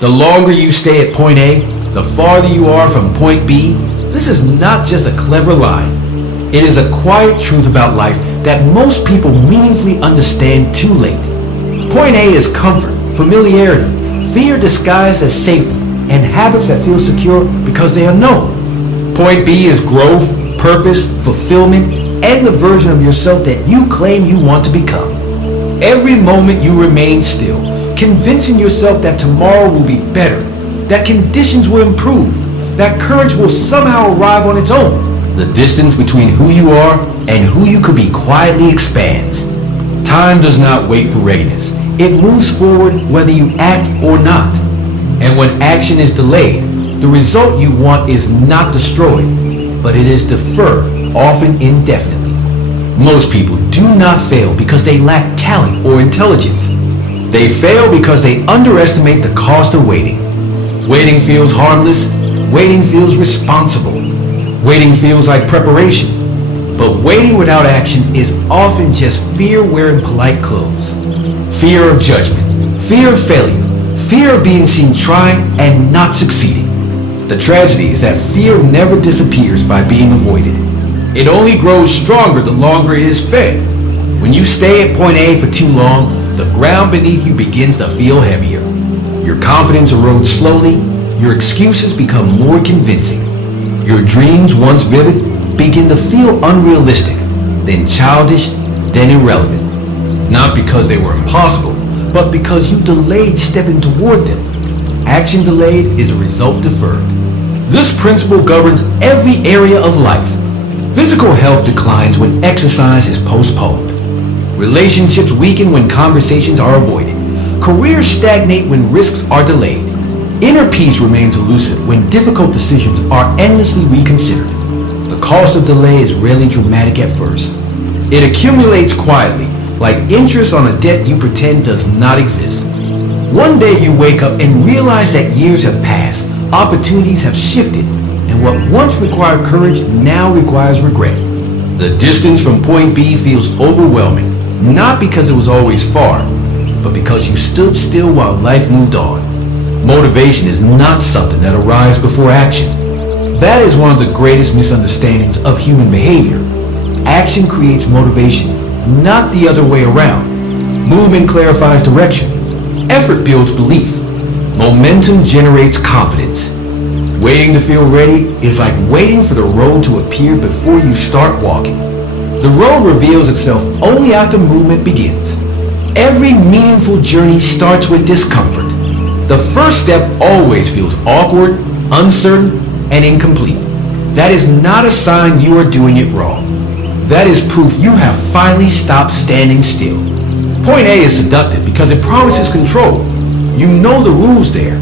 The longer you stay at point A, the farther you are from point B. This is not just a clever line. It is a quiet truth about life that most people meaningfully understand too late. Point A is comfort, familiarity, fear disguised as safety, and habits that feel secure because they are known. Point B is growth, purpose, fulfillment, and the version of yourself that you claim you want to become. Every moment you remain still, convincing yourself that tomorrow will be better, that conditions will improve, that courage will somehow arrive on its own. The distance between who you are and who you could be quietly expands. Time does not wait for readiness. It moves forward whether you act or not. And when action is delayed, the result you want is not destroyed, but it is deferred, often indefinitely. Most people do not fail because they lack talent or intelligence. They fail because they underestimate the cost of waiting. Waiting feels harmless. Waiting feels responsible. Waiting feels like preparation. But waiting without action is often just fear wearing polite clothes. Fear of judgment. Fear of failure. Fear of being seen trying and not succeeding. The tragedy is that fear never disappears by being avoided. It only grows stronger the longer it is fed. When you stay at point A for too long, the ground beneath you begins to feel heavier. Your confidence erodes slowly. Your excuses become more convincing. Your dreams, once vivid, begin to feel unrealistic, then childish, then irrelevant. Not because they were impossible, but because you delayed stepping toward them. Action delayed is a result deferred. This principle governs every area of life. Physical health declines when exercise is postponed. Relationships weaken when conversations are avoided. Careers stagnate when risks are delayed. Inner peace remains elusive when difficult decisions are endlessly reconsidered. The cost of delay is rarely dramatic at first. It accumulates quietly, like interest on a debt you pretend does not exist. One day you wake up and realize that years have passed, opportunities have shifted, and what once required courage now requires regret. The distance from point B feels overwhelming, not because it was always far, but because you stood still while life moved on. Motivation is not something that arrives before action. That is one of the greatest misunderstandings of human behavior. Action creates motivation, not the other way around. Movement clarifies direction. Effort builds belief. Momentum generates confidence. Waiting to feel ready is like waiting for the road to appear before you start walking. The road reveals itself only after movement begins. Every meaningful journey starts with discomfort. The first step always feels awkward, uncertain, and incomplete. That is not a sign you are doing it wrong. That is proof you have finally stopped standing still. Point A is seductive because it promises control. You know the rules there.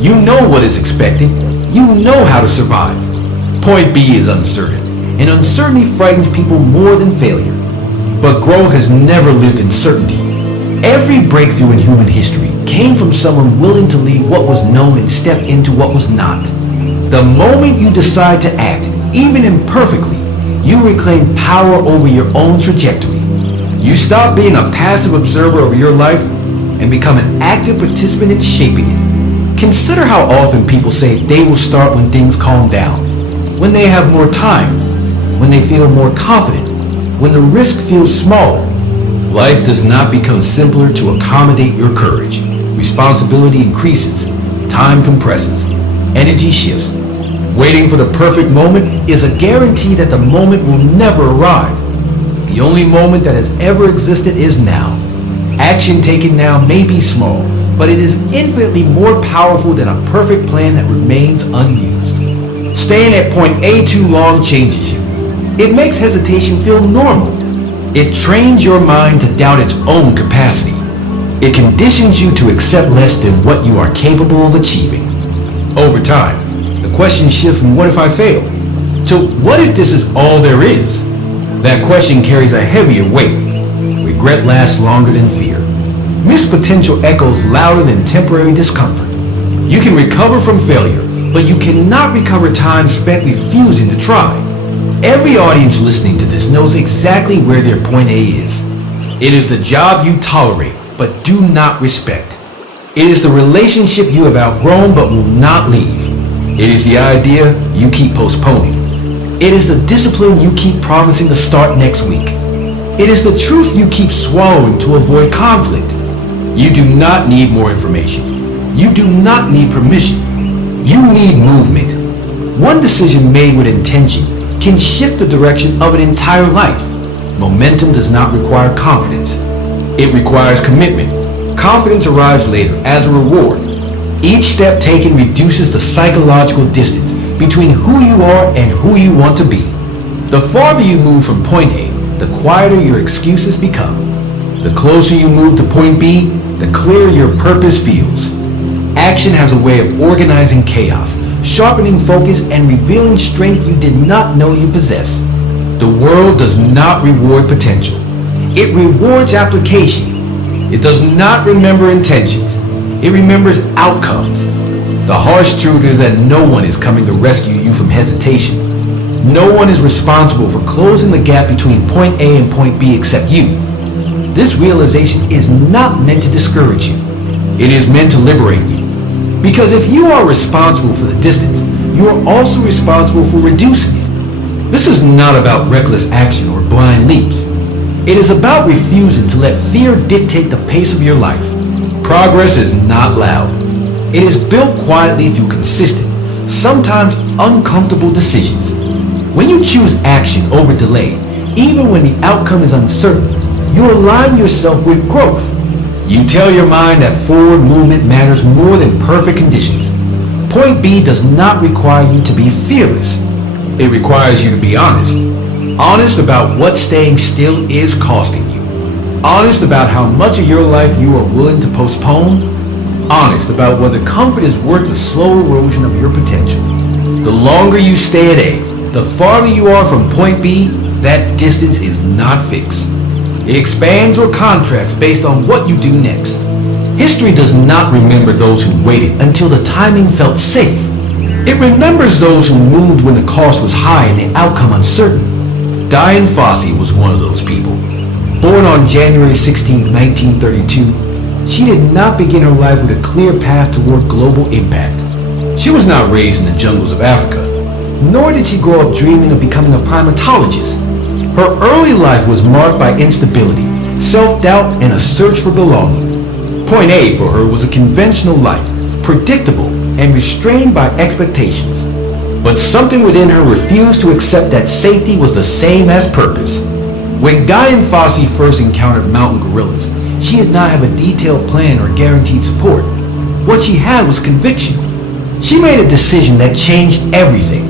You know what is expected. You know how to survive. Point B is uncertain, and uncertainty frightens people more than failure. But growth has never lived in certainty. Every breakthrough in human history came from someone willing to leave what was known and step into what was not. The moment you decide to act, even imperfectly, you reclaim power over your own trajectory. You stop being a passive observer of your life and become an active participant in shaping it. Consider how often people say they will start when things calm down, when they have more time, when they feel more confident, when the risk feels smaller. Life does not become simpler to accommodate your courage. Responsibility increases, time compresses, energy shifts. Waiting for the perfect moment is a guarantee that the moment will never arrive. The only moment that has ever existed is now. Action taken now may be small, but it is infinitely more powerful than a perfect plan that remains unused. Staying at point A too long changes you. It makes hesitation feel normal. It trains your mind to doubt its own capacity. It conditions you to accept less than what you are capable of achieving. Over time, the question shifts from what if I fail to what if this is all there is? That question carries a heavier weight. Regret lasts longer than fear. Missed potential echoes louder than temporary discomfort. You can recover from failure, but you cannot recover time spent refusing to try. Every audience listening to this knows exactly where their point A is. It is the job you tolerate, but do not respect. It is the relationship you have outgrown but will not leave. It is the idea you keep postponing. It is the discipline you keep promising to start next week. It is the truth you keep swallowing to avoid conflict. You do not need more information. You do not need permission. You need movement. One decision made with intention can shift the direction of an entire life. Momentum does not require confidence. It requires commitment. Confidence arrives later as a reward. Each step taken reduces the psychological distance between who you are and who you want to be. The farther you move from point A, the quieter your excuses become. The closer you move to point B, the clearer your purpose feels. Action has a way of organizing chaos, sharpening focus, and revealing strength you did not know you possessed. The world does not reward potential. It rewards application. It does not remember intentions. It remembers outcomes. The harsh truth is that no one is coming to rescue you from hesitation. No one is responsible for closing the gap between point A and point B except you. This realization is not meant to discourage you. It is meant to liberate you. Because if you are responsible for the distance, you are also responsible for reducing it. This is not about reckless action or blind leaps. It is about refusing to let fear dictate the pace of your life. Progress is not loud. It is built quietly through consistent, sometimes uncomfortable decisions. When you choose action over delay, even when the outcome is uncertain, you align yourself with growth. You tell your mind that forward movement matters more than perfect conditions. Point B does not require you to be fearless. It requires you to be honest. Honest about what staying still is costing you. Honest about how much of your life you are willing to postpone. Honest about whether comfort is worth the slow erosion of your potential. The longer you stay at A, the farther you are from point B, that distance is not fixed. It expands or contracts based on what you do next. History does not remember those who waited until the timing felt safe. It remembers those who moved when the cost was high and the outcome uncertain. Dian Fossey was one of those people. Born on January 16, 1932, she did not begin her life with a clear path toward global impact. She was not raised in the jungles of Africa, nor did she grow up dreaming of becoming a primatologist. Her early life was marked by instability, self-doubt, and a search for belonging. Point A for her was a conventional life, predictable and restrained by expectations. But something within her refused to accept that safety was the same as purpose. When Dian Fossey first encountered mountain gorillas, she did not have a detailed plan or guaranteed support. What she had was conviction. She made a decision that changed everything.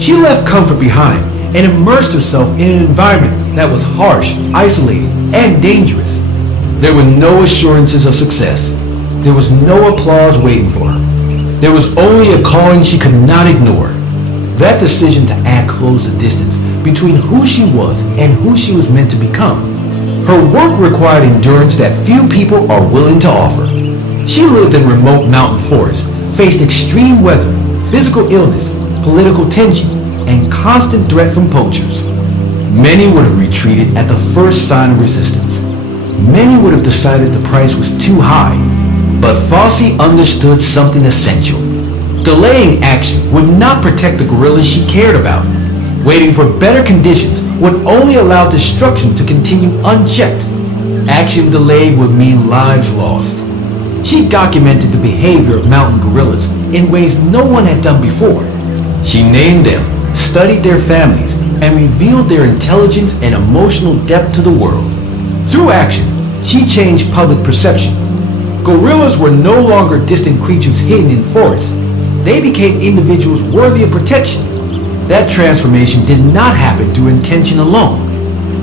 She left comfort behind and immersed herself in an environment that was harsh, isolated, and dangerous. There were no assurances of success. There was no applause waiting for her. There was only a calling she could not ignore. That decision to act closed the distance between who she was and who she was meant to become. Her work required endurance that few people are willing to offer. She lived in remote mountain forests, faced extreme weather, physical illness, political tension, and constant threat from poachers. Many would have retreated at the first sign of resistance. Many would have decided the price was too high. But Fossey understood something essential. Delaying action would not protect the gorillas she cared about. Waiting for better conditions would only allow destruction to continue unchecked. Action delayed would mean lives lost. She documented the behavior of mountain gorillas in ways no one had done before. She named them, studied their families, and revealed their intelligence and emotional depth to the world. Through action, she changed public perception. Gorillas were no longer distant creatures hidden in forests. They became individuals worthy of protection. That transformation did not happen through intention alone.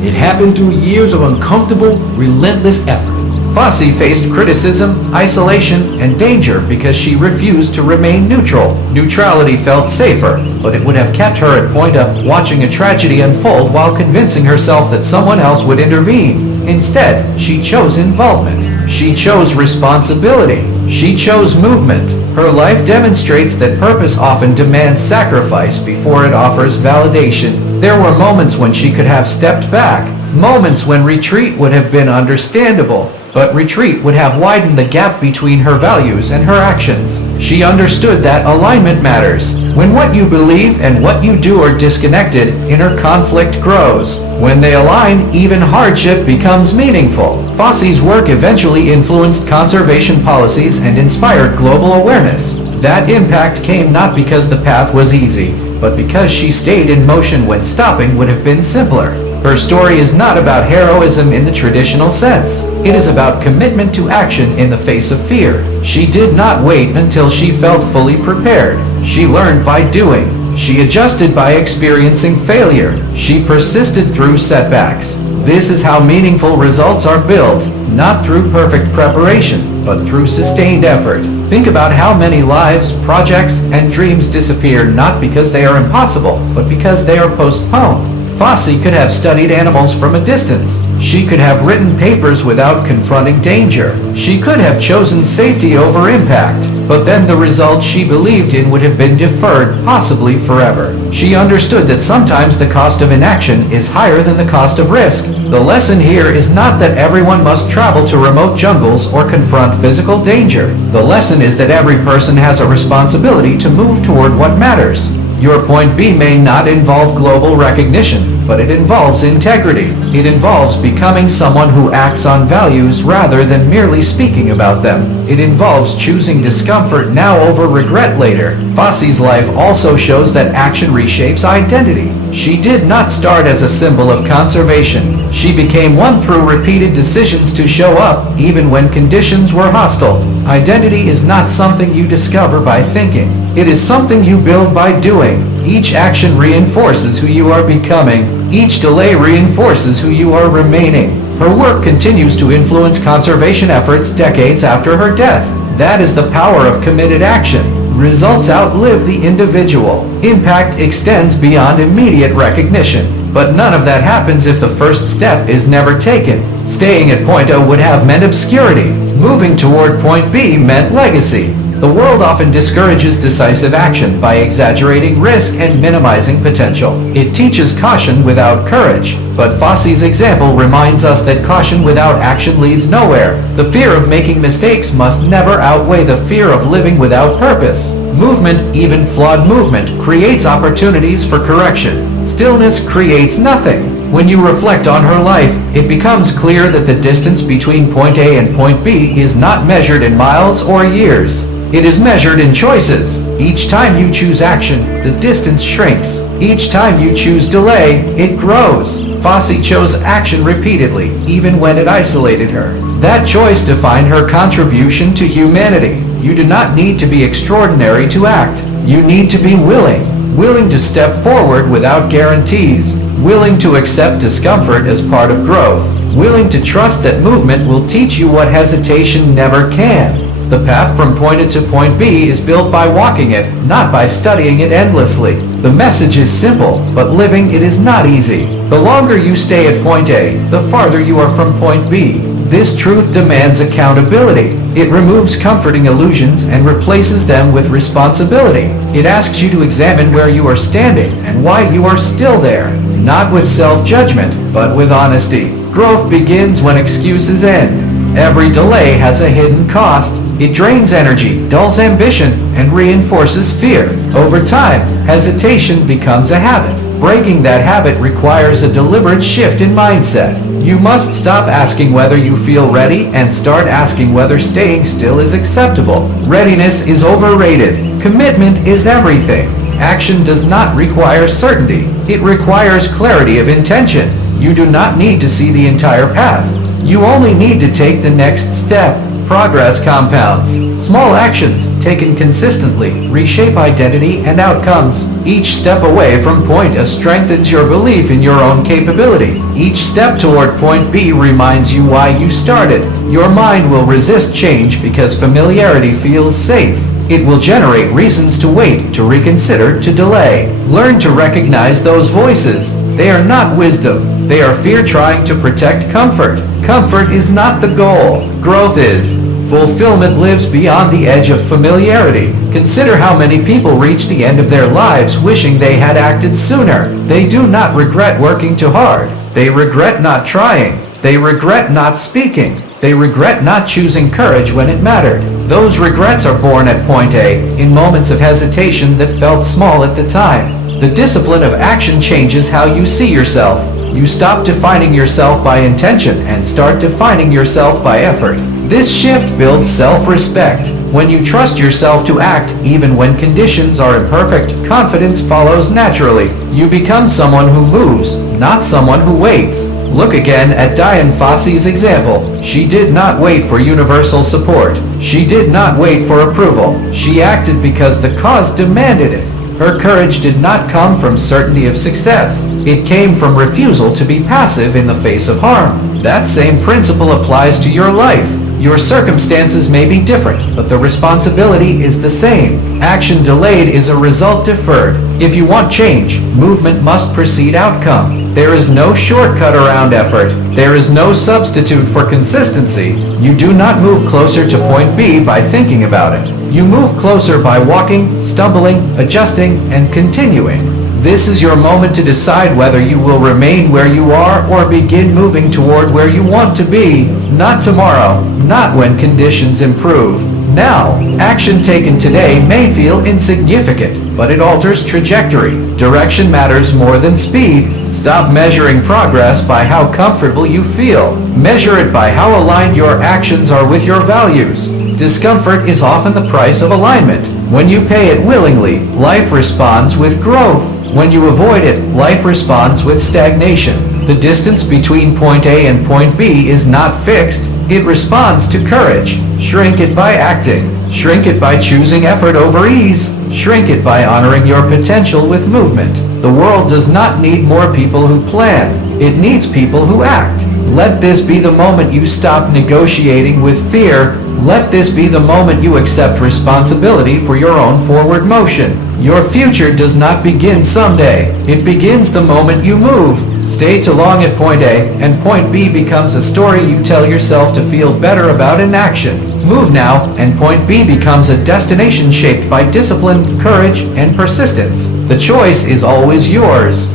It happened through years of uncomfortable, relentless effort. Fossey faced criticism, isolation, and danger because she refused to remain neutral. Neutrality felt safer, but it would have kept her at point up watching a tragedy unfold while convincing herself that someone else would intervene. Instead, she chose involvement. She chose responsibility. She chose movement. Her life demonstrates that purpose often demands sacrifice before it offers validation. There were moments when she could have stepped back, moments when retreat would have been understandable, but retreat would have widened the gap between her values and her actions. She understood that alignment matters. When what you believe and what you do are disconnected, inner conflict grows. When they align, even hardship becomes meaningful. Fossey's work eventually influenced conservation policies and inspired global awareness. That impact came not because the path was easy, but because she stayed in motion when stopping would have been simpler. Her story is not about heroism in the traditional sense. It is about commitment to action in the face of fear. She did not wait until she felt fully prepared. She learned by doing. She adjusted by experiencing failure. She persisted through setbacks. This is how meaningful results are built, not through perfect preparation, but through sustained effort. Think about how many lives, projects, and dreams disappear not because they are impossible, but because they are postponed. Fossey could have studied animals from a distance. She could have written papers without confronting danger. She could have chosen safety over impact. But then the result she believed in would have been deferred, possibly forever. She understood that sometimes the cost of inaction is higher than the cost of risk. The lesson here is not that everyone must travel to remote jungles or confront physical danger. The lesson is that every person has a responsibility to move toward what matters. Your point B may not involve global recognition, but it involves integrity. It involves becoming someone who acts on values rather than merely speaking about them. It involves choosing discomfort now over regret later. Fossey's life also shows that action reshapes identity. She did not start as a symbol of conservation. She became one through repeated decisions to show up, even when conditions were hostile. Identity is not something you discover by thinking. It is something you build by doing. Each action reinforces who you are becoming. Each delay reinforces who you are remaining. Her work continues to influence conservation efforts decades after her death. That is the power of committed action. Results outlive the individual. Impact extends beyond immediate recognition. But none of that happens if the first step is never taken. Staying at point O would have meant obscurity. Moving toward point B meant legacy. The world often discourages decisive action by exaggerating risk and minimizing potential. It teaches caution without courage. But Fossey's example reminds us that caution without action leads nowhere. The fear of making mistakes must never outweigh the fear of living without purpose. Movement, even flawed movement, creates opportunities for correction. Stillness creates nothing. When you reflect on her life, it becomes clear that the distance between point A and point B is not measured in miles or years. It is measured in choices. Each time you choose action, the distance shrinks. Each time you choose delay, it grows. Fossey chose action repeatedly, even when it isolated her. That choice defined her contribution to humanity. You do not need to be extraordinary to act. You need to be willing. Willing to step forward without guarantees. Willing to accept discomfort as part of growth. Willing to trust that movement will teach you what hesitation never can. The path from point A to point B is built by walking it, not by studying it endlessly. The message is simple, but living it is not easy. The longer you stay at point A, the farther you are from point B. This truth demands accountability. It removes comforting illusions and replaces them with responsibility. It asks you to examine where you are standing and why you are still there, not with self-judgment, but with honesty. Growth begins when excuses end. Every delay has a hidden cost. It drains energy, dulls ambition, and reinforces fear. Over time, hesitation becomes a habit. Breaking that habit requires a deliberate shift in mindset. You must stop asking whether you feel ready and start asking whether staying still is acceptable. Readiness is overrated. Commitment is everything. Action does not require certainty. It requires clarity of intention. You do not need to see the entire path. You only need to take the next step. Progress compounds. Small actions, taken consistently, reshape identity and outcomes. Each step away from point A strengthens your belief in your own capability. Each step toward point B reminds you why you started. Your mind will resist change because familiarity feels safe. It will generate reasons to wait, to reconsider, to delay. Learn to recognize those voices. They are not wisdom. They are fear trying to protect comfort. Comfort is not the goal. Growth is. Fulfillment lives beyond the edge of familiarity. Consider how many people reach the end of their lives wishing they had acted sooner. They do not regret working too hard. They regret not trying. They regret not speaking. They regret not choosing courage when it mattered. Those regrets are born at point A, in moments of hesitation that felt small at the time. The discipline of action changes how you see yourself. You stop defining yourself by intention and start defining yourself by effort. This shift builds self-respect. When you trust yourself to act, even when conditions are imperfect, confidence follows naturally. You become someone who moves, not someone who waits. Look again at Dian Fossey's example. She did not wait for universal support. She did not wait for approval. She acted because the cause demanded it. Her courage did not come from certainty of success. It came from refusal to be passive in the face of harm. That same principle applies to your life. Your circumstances may be different, but the responsibility is the same. Action delayed is a result deferred. If you want change, movement must precede outcome. There is no shortcut around effort. There is no substitute for consistency. You do not move closer to point B by thinking about it. You move closer by walking, stumbling, adjusting, and continuing. This is your moment to decide whether you will remain where you are or begin moving toward where you want to be. Not tomorrow, not when conditions improve. Now, action taken today may feel insignificant, but it alters trajectory. Direction matters more than speed. Stop measuring progress by how comfortable you feel. Measure it by how aligned your actions are with your values. Discomfort is often the price of alignment. When you pay it willingly, life responds with growth. When you avoid it, life responds with stagnation. The distance between point A and point B is not fixed. It responds to courage. Shrink it by acting. Shrink it by choosing effort over ease. Shrink it by honoring your potential with movement. The world does not need more people who plan. It needs people who act. Let this be the moment you stop negotiating with fear. Let this be the moment you accept responsibility for your own forward motion. Your future does not begin someday. It begins the moment you move. Stay too long at point A, and point B becomes a story you tell yourself to feel better about in action. Move now, and point B becomes a destination shaped by discipline, courage, and persistence. The choice is always yours.